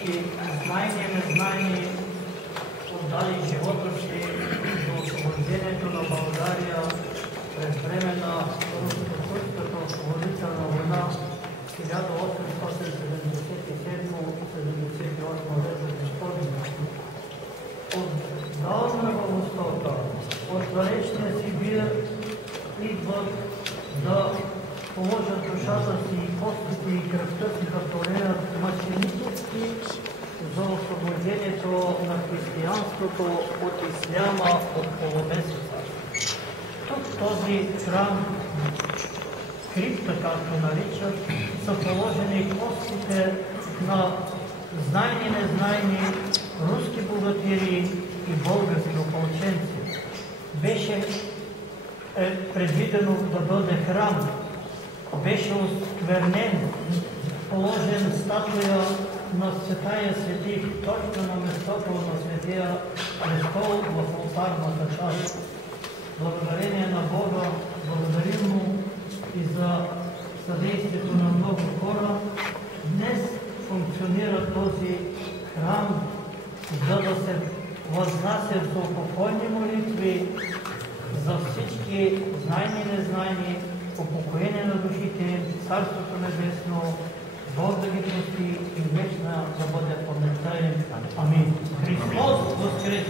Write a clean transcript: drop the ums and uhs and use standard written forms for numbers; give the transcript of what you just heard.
всички знайни и незнайни отдали живота си за освобождението на България през време на Руско-турската освободителна война 1877-78 година. Отдавна във Востока, от далечния Сибир идват да положат душата си, костите и кръвта си да толерят мъченически за освобождението на християнството от исляма от полумесеца. Тук този храм, крипта, както наричат, са положени костите на знайни и незнайни руски богатири и български опълченци. Беше предвидено да бъде храм, беше осквернен, положен статуя на Светая Свети, точно на местото на Светия престол в олтарната част. Благодарение на Бога, благодарим му и за съдействието на много хора. Днес функционира този храм, за да се възнасят за упокойни молитви за всички знайни и незнайни, упокоение на душите, Царството Небесно, Бог да ги прости и вечна да бъде паметта им. Амин. Христос възкресе!